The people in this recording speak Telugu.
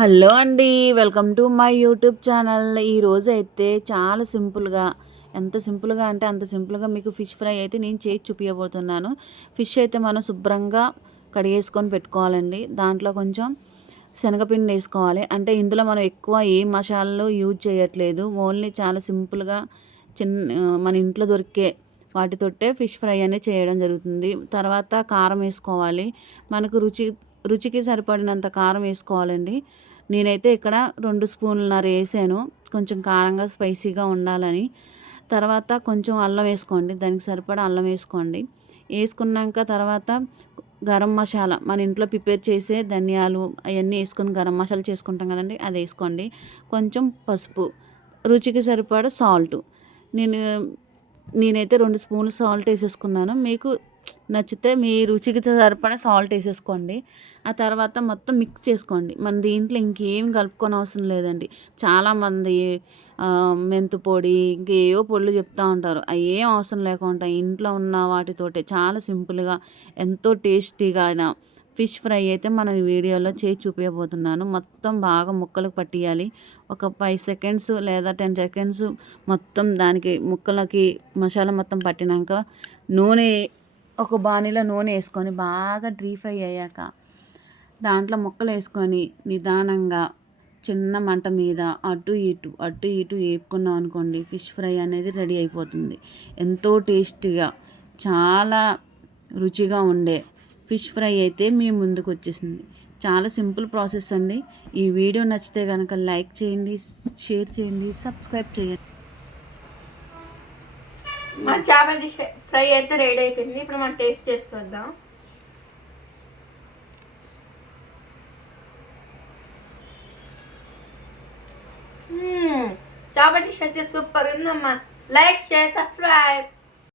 హలో అండి. Welcome to my YouTube channel. ఈరోజైతే చాలా సింపుల్‌గా, ఎంత సింపుల్‌గా అంటే అంత సింపుల్‌గా మీకు ఫిష్ ఫ్రై అయితే నేను చేసి చూపియబోతున్నాను. ఫిష్ అయితే మనం శుభ్రంగా కడిగేసుకొని పెట్టుకోవాలండి. దాంట్లో కొంచెం శనగపిండి వేసుకోవాలి. అంటే ఇందులో మనం ఎక్కువ ఏ మసాలాలు యూజ్ చేయట్లేదు. ఓన్లీ చాలా సింపుల్‌గా మన ఇంట్లో దొరికే వాటితోటే ఫిష్ ఫ్రై అనేది చేయడం జరుగుతుంది. తర్వాత కారం వేసుకోవాలి. మనకు రుచికి సరిపడినంత కారం వేసుకోవాలండి. నేనైతే ఇక్కడ 2 స్పూన్లన్నర వేసాను, కొంచెం కారంగా స్పైసీగా ఉండాలని. తర్వాత కొంచెం అల్లం వేసుకోండి, దానికి సరిపడా అల్లం వేసుకోండి. వేసుకున్నాక తర్వాత గరం మసాలా, మన ఇంట్లో ప్రిపేర్ చేసే ధనియాలు అవన్నీ వేసుకొని గరం మసాలా చేసుకుంటాం కదండి, అది వేసుకోండి. కొంచెం పసుపు, రుచికి సరిపడా సాల్ట్. నేను నేనైతే 2 స్పూన్లు సాల్ట్ వేసేసుకున్నాను. మీకు నచ్చితే మీ రుచికి సరిపడా సాల్ట్ వేసేసుకోండి. ఆ తర్వాత మొత్తం మిక్స్ చేసుకోండి. మన దీంట్లో ఇంకేం కలుపుకొని అవసరం లేదండి. చాలామంది మెంతు పొడి ఇంకేవో పొడులు చెప్తూ ఉంటారు. అవి ఏం అవసరం లేకుండా ఇంట్లో ఉన్న వాటితోటే చాలా సింపుల్గా ఎంతో టేస్టీగా అయిన ఫిష్ ఫ్రై అయితే మనం ఈ వీడియోలో చేసి చూపించబోతున్నాను. మొత్తం బాగా ముక్కలకు పట్టియాలి. ఒక 5 సెకండ్స్ లేదా 10 సెకండ్స్ మొత్తం దానికి ముక్కలకి మసాలా మొత్తం పట్టినాక నూనె, ఒక బాణీలో నూనె వేసుకొని బాగా డీప్ ఫ్రై అయ్యాక దాంట్లో ముక్కలు వేసుకొని నిదానంగా చిన్న మంట మీద అటు ఇటు వేపుకున్నాం అనుకోండి, ఫిష్ ఫ్రై అనేది రెడీ అయిపోతుంది. ఎంతో టేస్టీగా, చాలా రుచిగా ఉండే ఫిష్ ఫ్రై అయితే మీ ముందుకు వచ్చేసింది. చాలా సింపుల్ ప్రాసెస్ అండి. ఈ వీడియో నచ్చితే కనుక లైక్ చేయండి, షేర్ చేయండి, సబ్స్క్రైబ్ చేయండి. మన చేపల ఫ్రై అయితే రెడీ అయిపోయింది. ఇప్పుడు మనం టేస్ట్ చేసి చూద్దాం. చేపల డిష్ అయితే సూపర్ ఉందమ్మా. Like, share, subscribe.